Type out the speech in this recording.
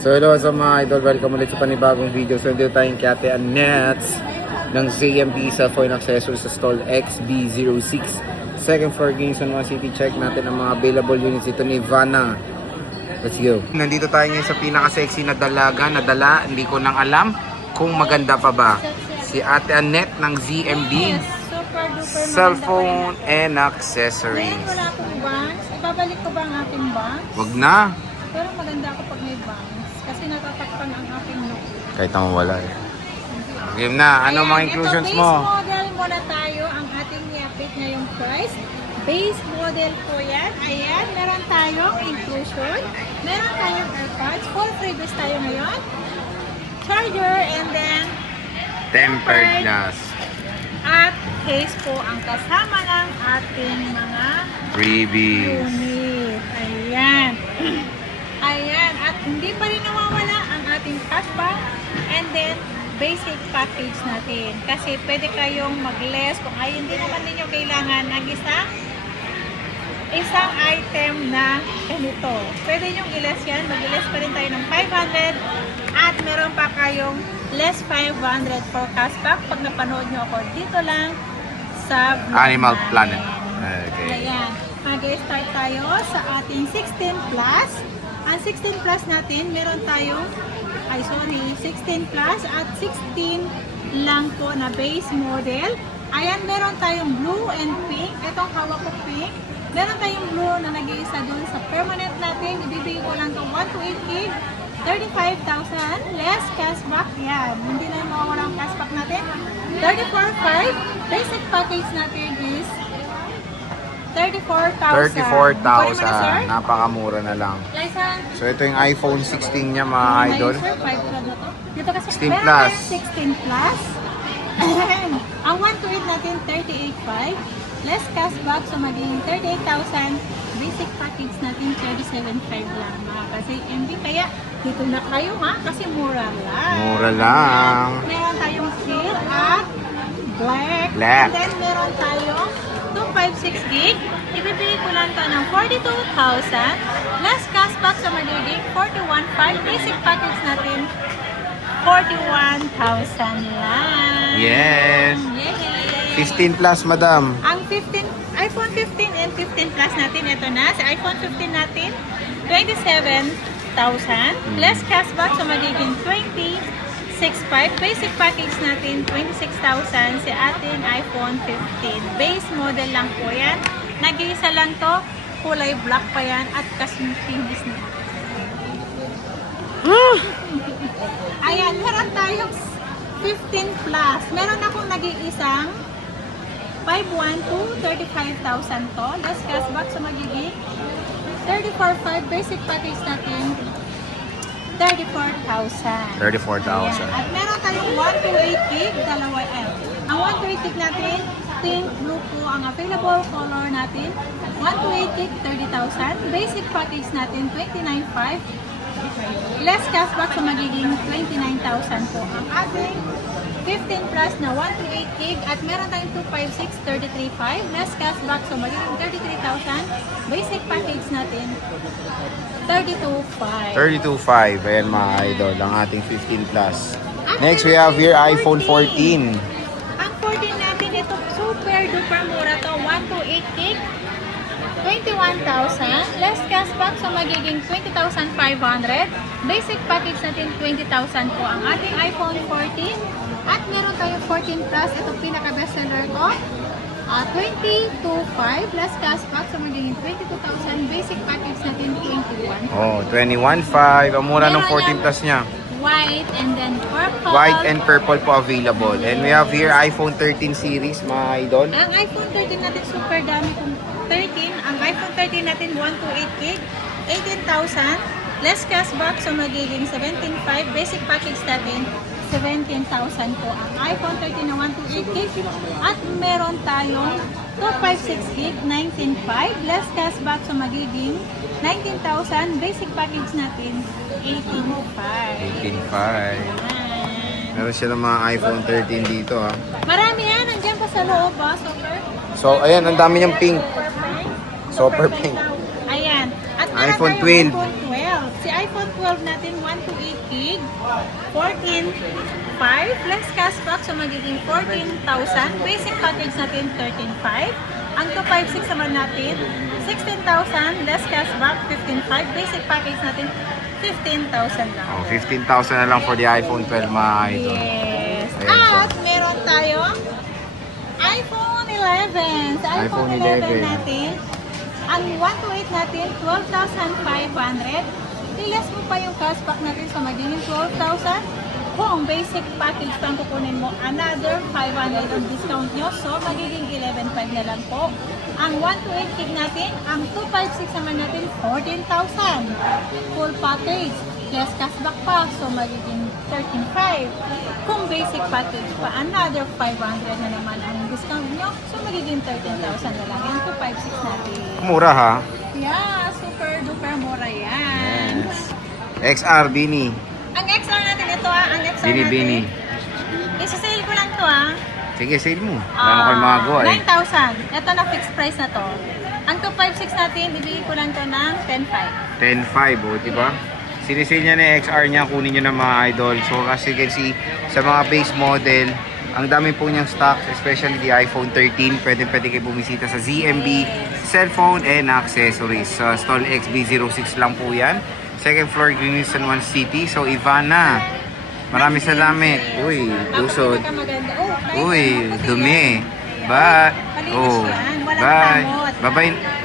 So hello sa mga idol, welcome ulit sa panibagong video. So dito tayong kay Ate Annette ng ZMB sa phone accessories sa stall XB06 second floor Kingston City. Check natin ang mga available units ito ni Vanna. Let's go. Nandito tayo ngayon sa pinaka-sexy na dalaga na dala. Hindi ko nang alam kung maganda pa ba. Si Ate Annette ng ZMB cellphone and accessories. Ngayon wala akong bangs. Ibabalik ko ba ang aking bangs? Wag na. Pero maganda ako pag may bangs. Kasi natatakpan ang aking look. Kahit naman wala eh. Game na. Ano mga inclusions ito, mo? Base model muna tayo. Ang ating i-update ngayong price. Base model po yan. Ayan. Meron tayong inclusion. Meron tayong AirPods. Full freebies tayo ngayon. Charger and then Tempered glass. at case po ang kasama ng ating mga Freebies. unit. Ayan. Ayan. At hindi pa rin nawawala ang ating cashback and then basic package natin. Kasi pwede kayong mag-less kung ay hindi naman ninyo kailangan ng isang item na ganito. Pwede nyo i-less yan. Mag-less pa rin tayo ng 500 at meron pa kayong less 500 for cashback pag napanood nyo ako dito lang sa Animal namin. Planet. Okay. Ayan. Mag-start tayo sa ating 16 plus. Ang 16 plus natin, meron tayong 16 plus at 16 lang po na base model. Ayan, meron tayong blue and pink. Itong hawak ko pink. Meron tayong blue na nag-iisa dun sa permanent natin. Ibibigay ko lang itong 128 gig. 35,000 less cashback. Yan. Hindi na mawawala ang cashback natin. 34,500. Basic package natin is 34,000. 34,000. Napakamura na lang. License. So ito yung iPhone 16 niya mga idol. Sir, 5 na to. Dito kasi 16 meron plus. tayong 16 plus. Ang 128 natin 38,500. Less cashback, so magiging 38,000. Basic package natin 37,500 lang mga kasi MB. Kaya dito na kayo ha, kasi mura lang. Mura lang. Meron tayong steel at black. Black. And then meron tayong 256 gig. Ibibigay ko lang to ng 42,000. Less cashback, so magiging 41,500. Basic package natin 41,000 lang. Yes. Yay! 15 plus madam. Ang 15, iPhone 15 and 15 Plus natin, ito na. Sa iPhone 15 natin, 27,000. Less cashback, so magiging 26,500. Basic package natin, 26,000. Si ating iPhone 15. Base model lang po yan. Nag-iisa lang to. Kulay black pa yan. At kasmitinis na. Ayan, meron tayong 15 Plus. Meron akong nag-iisang 512, 35,000 to. Less cashback, so magiging 34,500. Basic package natin 34,000. 34,000. At meron tayong 128 gig, dalawa L. Ang 128 gig natin, pink, blue po ang available color natin. 128 gig, 30,000. Basic package natin, 29,500. Less cashback, so magiging 29,000 po. Ang ating 15 plus na 128 gig at meron tayong 256, 33,500. Less cashback, so magiging 33,000. Basic package natin, 32,500. 32.5. Ayan mga idol, ang ating 15 plus. Next we have here iPhone 14. Ang 14 natin, ito super duper mura to. 128 gig, 21,000. Less cashback, so magiging 20,500. Basic package natin, 20,000 po ang ating iPhone 14. At meron tayong 14 plus, ito pinaka-bestseller ko. 22,500. Less cashback, so magiging 22,000. Basic package natin, 21,000. Oh, 21.5. Ang mura ng 14 plus niya. White and then purple. White and purple po available. And we have here iPhone 13 series mga idol. Ang iPhone 13 natin super dami kung 13. Ang iPhone 13 natin 128 gig, 18,000. Less cashback, so magiging 17,500. Basic package natin 17,000 po ang iPhone 13 na 128 gig. At meron tayong 256 gig, 19,500. Less cashback, so magiging 19,000. Basic package natin 18,500. 18.5. Meron siya ng mga iPhone 13 dito ha. Marami yan. Nandiyan pa sa loob ba? Super. So ayan, ang dami niyang pink. Super pink. Ayan. At iPhone meron tayong 12. iPhone 12. Si iPhone 12 natin, to 8 gig, 14,500 plus cashback, so magiging 14,000. Basic package natin, 13,500. Ang 256 naman natin, 16,000 less cashback, 15,500. Basic package natin, 15,000 lang. Oh, 15,000 na lang for the iPhone 12 mga idol. Yes. Ayan siya. At meron tayong iPhone 11. Sa iPhone iPhone 11 11 natin, ang 1 to 8 natin, 12,500. Ilas mo pa yung cashback natin, so magiging 12,000. Kung basic package pang kukunin mo, another 500 ang discount nyo. So, magiging 11,500 na lang po. Ang 1 to 8 gig natin, ang 256 naman natin, 14,000. Full package. Less cashback pa. So, magiging 13,500. Kung basic package pa, another 500 na naman ang discount nyo. So, magiging 13,000 na lang. Yung 256 natin. Mura ha. Yeah, super duper mura yan. XR Bini. Ang XR natin ito ang XR Bini natin. Bini. Isa-sale ko lang to Sige, sale mo. Wala mo kayo magawa eh. 9,000. Ito na fixed price na to. Ang 256 natin, ibigay ko lang to ng 10,500. 10.5 oh, di ba? Sinisale niya na yung XR niya, kunin niyo na mga idol. So as you can see, sa mga base model, ang dami po niyang stocks, especially the iPhone 13. Pwede kayo bumisita sa ZMB Cellphone and Accessories. Sa stall XB06 lang po yan. Second floor, Greeniston 1 City. So Ivana, maraming salamat. Uy, tusod. Maganda. Oh, kahit Uy, ano, puti dumi. yan. Bye. Malinis Oh, yan. Walang bye. kamot. Bye-bye.